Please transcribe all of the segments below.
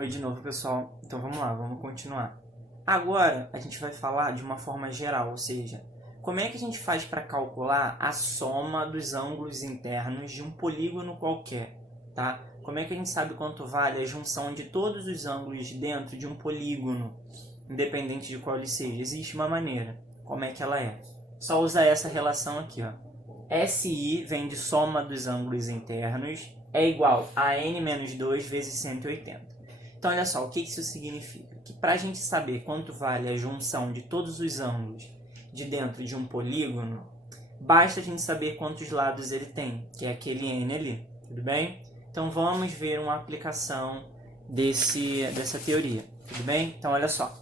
Oi de novo, pessoal. Então vamos lá, vamos continuar. Agora a gente vai falar de uma forma geral, ou seja, como é que a gente faz para calcular a soma dos ângulos internos de um polígono qualquer, tá? Como é que a gente sabe quanto vale a junção de todos os ângulos dentro de um polígono, independente de qual ele seja? Existe uma maneira. Como é que ela é? Só usar essa relação aqui, ó. SI vem de soma dos ângulos internos, é igual a n menos 2 vezes 180. Então, olha só, o que isso significa? Que para a gente saber quanto vale a junção de todos os ângulos de dentro de um polígono, basta a gente saber quantos lados ele tem, que é aquele n ali, tudo bem? Então, vamos ver uma aplicação dessa teoria, tudo bem? Então, olha só.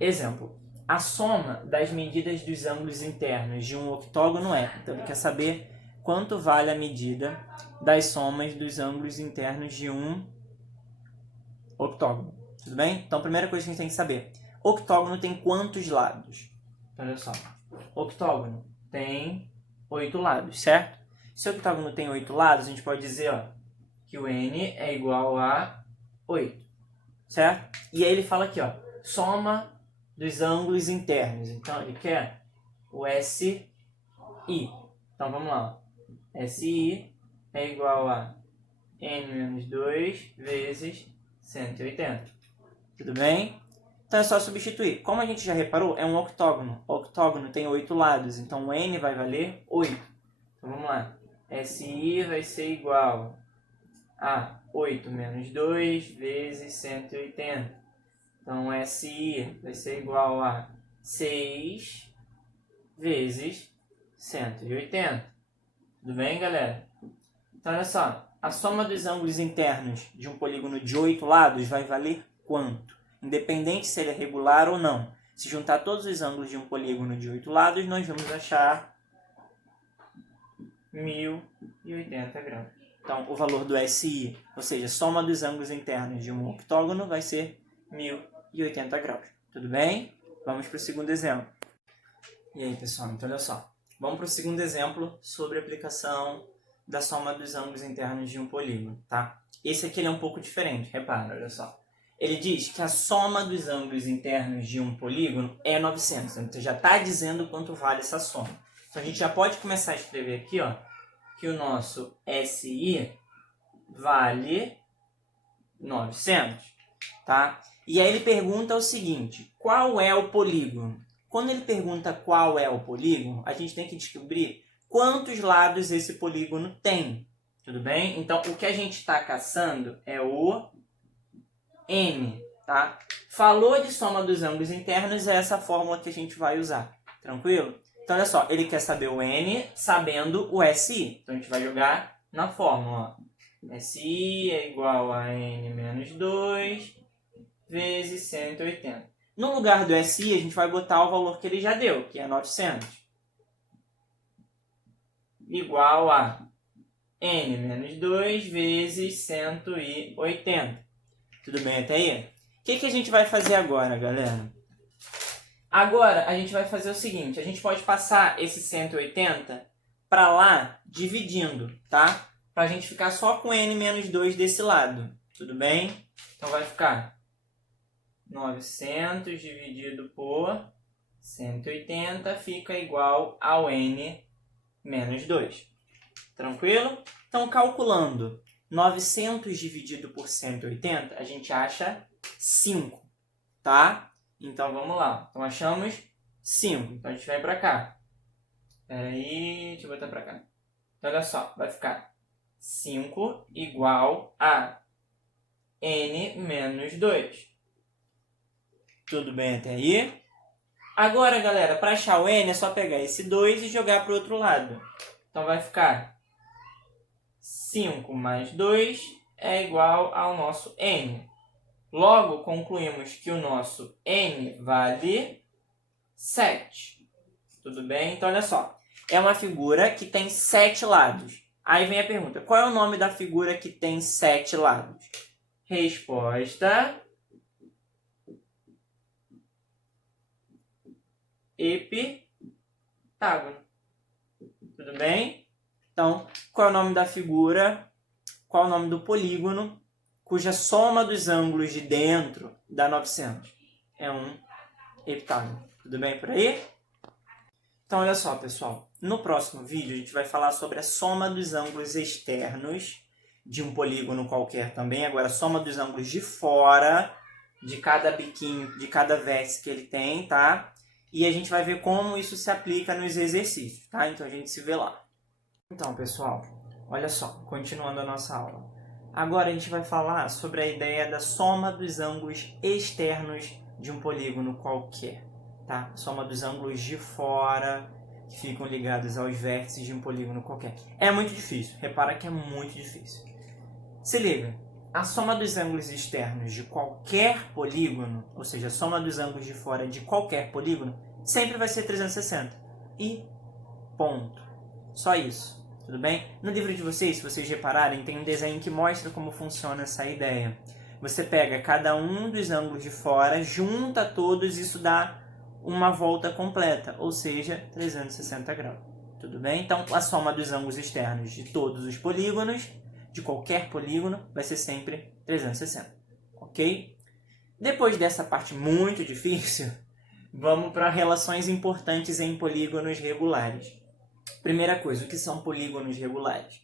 Exemplo, a soma das medidas dos ângulos internos de um octógono é... Então, ele quer saber quanto vale a medida das somas dos ângulos internos de um octógono, tudo bem? Então, a primeira coisa que a gente tem que saber, octógono tem quantos lados? Então, olha só, octógono tem 8 lados, certo? Se o octógono tem 8 lados, a gente pode dizer, ó, que o n é igual a 8, certo? E aí ele fala aqui, ó, soma dos ângulos internos. Então, ele quer o SI. Então, vamos lá. SI é igual a n menos 2 vezes 180. Tudo bem? Então é só substituir. Como a gente já reparou, é um octógono. O octógono tem 8 lados, então o n vai valer 8. Então vamos lá. SI vai ser igual a 8 menos 2 vezes 180. Então SI vai ser igual a 6 vezes 180. Tudo bem, galera? Então olha só. A soma dos ângulos internos de um polígono de 8 lados vai valer quanto? Independente se ele é regular ou não. Se juntar todos os ângulos de um polígono de 8 lados, nós vamos achar 1080 graus. Então, o valor do SI, ou seja, a soma dos ângulos internos de um octógono, vai ser 1080 graus. Tudo bem? Vamos para o segundo exemplo. E aí, pessoal? Então, olha só. Vamos para o segundo exemplo sobre a aplicação da soma dos ângulos internos de um polígono, tá? Esse aqui ele é um pouco diferente, repara, olha só. Ele diz que a soma dos ângulos internos de um polígono é 900. Então, já está dizendo quanto vale essa soma. Então, a gente já pode começar a escrever aqui, ó, que o nosso SI vale 900, tá? E aí ele pergunta o seguinte, qual é o polígono? Quando ele pergunta qual é o polígono, a gente tem que descobrir quantos lados esse polígono tem, tudo bem? Então, o que a gente está caçando é o n, tá? Falou de soma dos ângulos internos, é essa fórmula que a gente vai usar, tranquilo? Então, olha só, ele quer saber o n sabendo o SI. Então, a gente vai jogar na fórmula, ó. SI é igual a n menos 2 vezes 180. No lugar do SI, a gente vai botar o valor que ele já deu, que é 900. Igual a n menos 2 vezes 180. Tudo bem até aí? O que a gente vai fazer agora, galera? Agora, a gente vai fazer o seguinte. A gente pode passar esse 180 para lá, dividindo, tá? Para a gente ficar só com n menos 2 desse lado. Tudo bem? Então, vai ficar 900 dividido por 180 fica igual ao n menos 2. Tranquilo? Então, calculando 900 dividido por 180, a gente acha 5, tá? Então, vamos lá. Então, achamos 5. Então, a gente vai para cá. Aí, deixa eu botar para cá. Então, olha só. Vai ficar 5 igual a n menos 2. Tudo bem até aí? Agora, galera, para achar o n, é só pegar esse 2 e jogar para o outro lado. Então, vai ficar 5 mais 2 é igual ao nosso n. Logo, concluímos que o nosso n vale 7. Tudo bem? Então, olha só. É uma figura que tem 7 lados. Aí vem a pergunta, qual é o nome da figura que tem 7 lados? Resposta... heptágono. Tudo bem? Então, qual é o nome da figura? Qual é o nome do polígono cuja soma dos ângulos de dentro dá 900. É um heptágono. Tudo bem por aí? Então, olha só, pessoal. No próximo vídeo, a gente vai falar sobre a soma dos ângulos externos de um polígono qualquer também. Agora, a soma dos ângulos de fora, de cada biquinho, de cada vértice que ele tem, tá? E a gente vai ver como isso se aplica nos exercícios, tá? Então, a gente se vê lá. Então, pessoal, olha só, continuando a nossa aula. Agora, a gente vai falar sobre a ideia da soma dos ângulos externos de um polígono qualquer, tá? Soma dos ângulos de fora, que ficam ligados aos vértices de um polígono qualquer. É muito difícil, repara que é muito difícil. Se liga, a soma dos ângulos externos de qualquer polígono, ou seja, a soma dos ângulos de fora de qualquer polígono, sempre vai ser 360. E ponto. Só isso, tudo bem? No livro de vocês, se vocês repararem, tem um desenho que mostra como funciona essa ideia. Você pega cada um dos ângulos de fora, junta todos e isso dá uma volta completa, ou seja, 360 graus. Tudo bem? Então, a soma dos ângulos externos de todos os polígonos, de qualquer polígono, vai ser sempre 360. Ok? Depois dessa parte muito difícil, vamos para relações importantes em polígonos regulares. Primeira coisa, o que são polígonos regulares?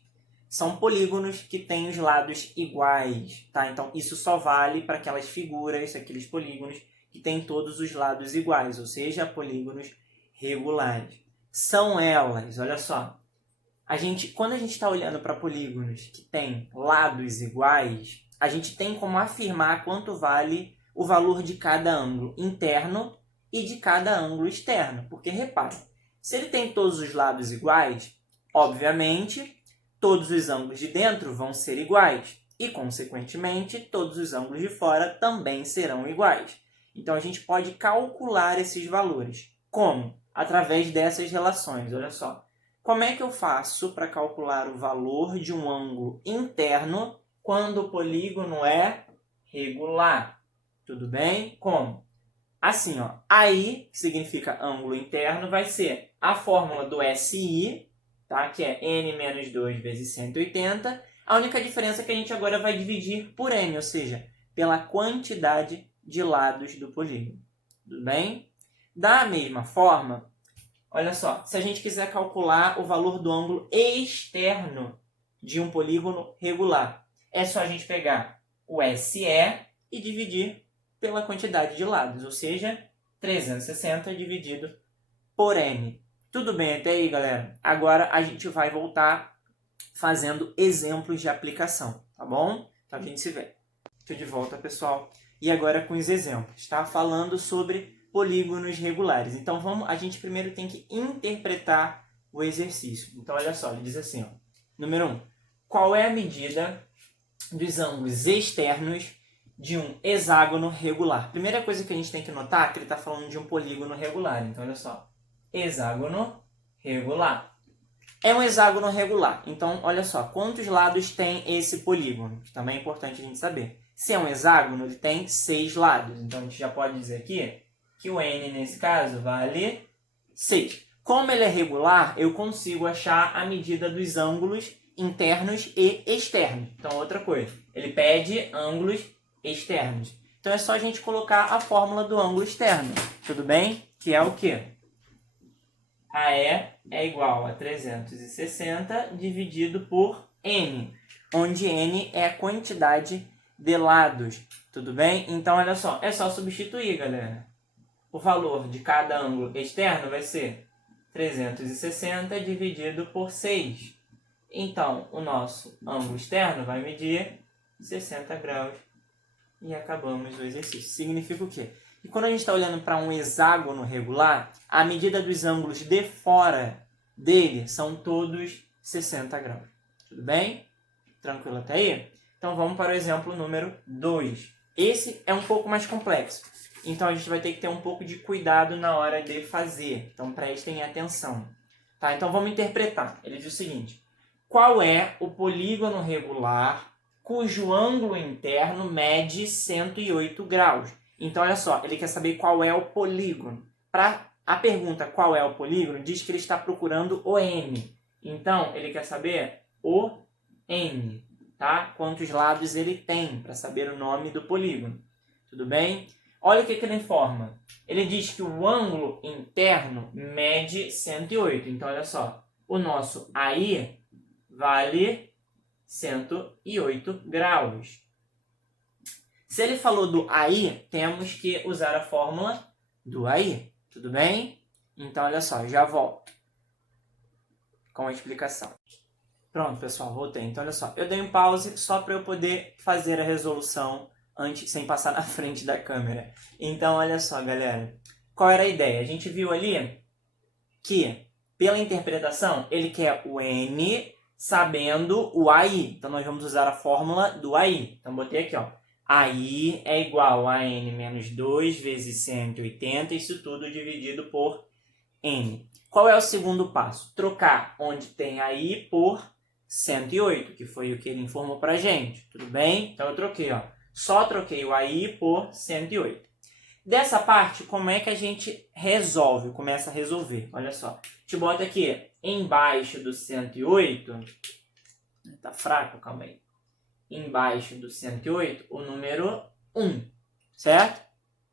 São polígonos que têm os lados iguais, tá? Então, isso só vale para aquelas figuras, aqueles polígonos que têm todos os lados iguais, ou seja, polígonos regulares. São elas, olha só, quando a gente está olhando para polígonos que têm lados iguais, a gente tem como afirmar quanto vale o valor de cada ângulo interno e de cada ângulo externo. Porque, repare, se ele tem todos os lados iguais, obviamente, todos os ângulos de dentro vão ser iguais. E, consequentemente, todos os ângulos de fora também serão iguais. Então, a gente pode calcular esses valores. Como? Através dessas relações. Olha só. Como é que eu faço para calcular o valor de um ângulo interno quando o polígono é regular? Tudo bem? Como? Assim, ó. AI, que significa ângulo interno, vai ser a fórmula do SI, tá? Que é n menos 2 vezes 180. A única diferença é que a gente agora vai dividir por n, ou seja, pela quantidade de lados do polígono. Tudo bem? Da mesma forma, olha só, se a gente quiser calcular o valor do ângulo externo de um polígono regular, é só a gente pegar o SE e dividir pela quantidade de lados, ou seja, 360 dividido por n. Tudo bem até aí, galera? Agora a gente vai voltar fazendo exemplos de aplicação, tá bom? Então a gente se vê. Estou de volta, pessoal. E agora com os exemplos, tá? Falando sobre polígonos regulares. Então a gente primeiro tem que interpretar o exercício. Então olha só, ele diz assim, ó. Número 1. Qual é a medida dos ângulos externos de um hexágono regular? Primeira coisa que a gente tem que notar é que ele está falando de um polígono regular. Então olha só. Hexágono regular. É um hexágono regular. Então olha só, quantos lados tem esse polígono? Também é importante a gente saber. Se é um hexágono, ele tem 6 lados. Então a gente já pode dizer aqui que o n, nesse caso, vale 6. Como ele é regular, eu consigo achar a medida dos ângulos internos e externos. Então, outra coisa, ele pede ângulos externos. Então, é só a gente colocar a fórmula do ângulo externo, tudo bem? Que é o quê? AE é igual a 360 dividido por n, onde n é a quantidade de lados, tudo bem? Então, olha só, é só substituir, galera. O valor de cada ângulo externo vai ser 360 dividido por 6. Então, o nosso ângulo externo vai medir 60 graus. E acabamos o exercício. Significa o quê? E quando a gente está olhando para um hexágono regular, a medida dos ângulos de fora dele são todos 60 graus. Tudo bem? Tranquilo até aí? Então, vamos para o exemplo número 2. Esse é um pouco mais complexo. Então, a gente vai ter que ter um pouco de cuidado na hora de fazer. Então, prestem atenção. Tá? Então, vamos interpretar. Ele diz o seguinte. Qual é o polígono regular cujo ângulo interno mede 108 graus? Então, olha só. Ele quer saber qual é o polígono. Para a pergunta qual é o polígono, diz que ele está procurando o N. Então, ele quer saber o N. tá? Quantos lados ele tem, para saber o nome do polígono. Tudo bem? Olha o que ele informa. Ele diz que o ângulo interno mede 108. Então, olha só. O nosso AI vale 108 graus. Se ele falou do AI, temos que usar a fórmula do AI. Tudo bem? Então, olha só. Já volto com a explicação. Pronto, pessoal. Voltei. Então, olha só. Eu dei um pause só para eu poder fazer a resolução antes, sem passar na frente da câmera. Então, olha só, galera. Qual era a ideia? A gente viu ali que, pela interpretação, ele quer o N sabendo o AI. Então, nós vamos usar a fórmula do AI. Então, botei aqui, ó. AI é igual a N menos 2 vezes 180, isso tudo dividido por N. Qual é o segundo passo? Trocar onde tem AI por 108, que foi o que ele informou pra gente. Tudo bem? Então, eu troquei, ó. Só troquei o AI por 108. Dessa parte, como é que a gente resolve? Começa a resolver. Olha só. Te bota aqui embaixo do 108. Tá fraco? Calma aí. Embaixo do 108, o número 1. Certo?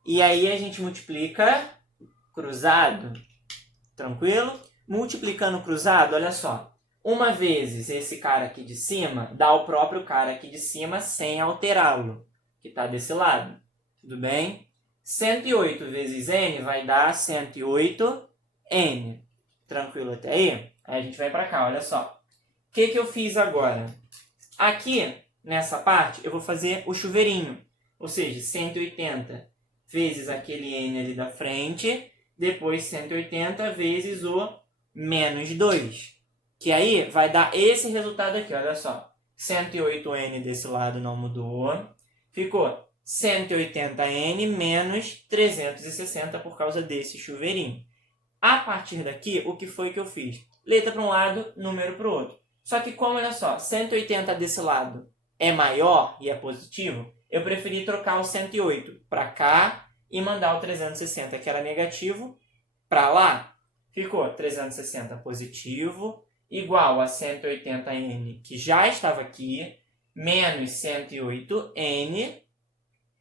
E aí a gente multiplica cruzado. Tranquilo? Multiplicando cruzado, olha só. Uma vezes esse cara aqui de cima dá o próprio cara aqui de cima sem alterá-lo, que está desse lado. Tudo bem? 108 vezes n vai dar 108n. Tranquilo até aí? Aí a gente vai para cá, olha só. O que eu fiz agora? Aqui, nessa parte, eu vou fazer o chuveirinho. Ou seja, 180 vezes aquele n ali da frente, depois 180 vezes o menos 2. Que aí vai dar esse resultado aqui, olha só. 108n desse lado não mudou. Ficou 180n menos 360 por causa desse chuveirinho. A partir daqui, o que foi que eu fiz? Letra para um lado, número para o outro. Só que como, olha só, 180 desse lado é maior e é positivo, eu preferi trocar o 108 para cá e mandar o 360, que era negativo, para lá. Ficou 360 positivo, igual a 180n, que já estava aqui, menos 108n,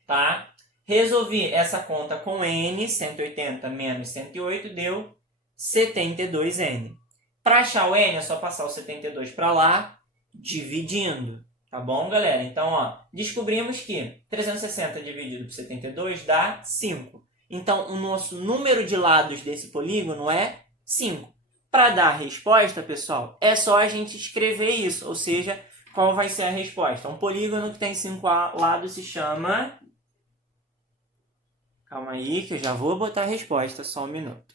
tá? Resolvi essa conta com n, 180 menos 108, deu 72n. Para achar o n, é só passar o 72 para lá, dividindo. Tá bom, galera? Então, ó, descobrimos que 360 dividido por 72 dá 5. Então, o nosso número de lados desse polígono é 5. Para dar a resposta, pessoal, é só a gente escrever isso. Ou seja, qual vai ser a resposta? Um polígono que tem 5 lados se chama... Calma aí, que eu já vou botar a resposta, só um minuto.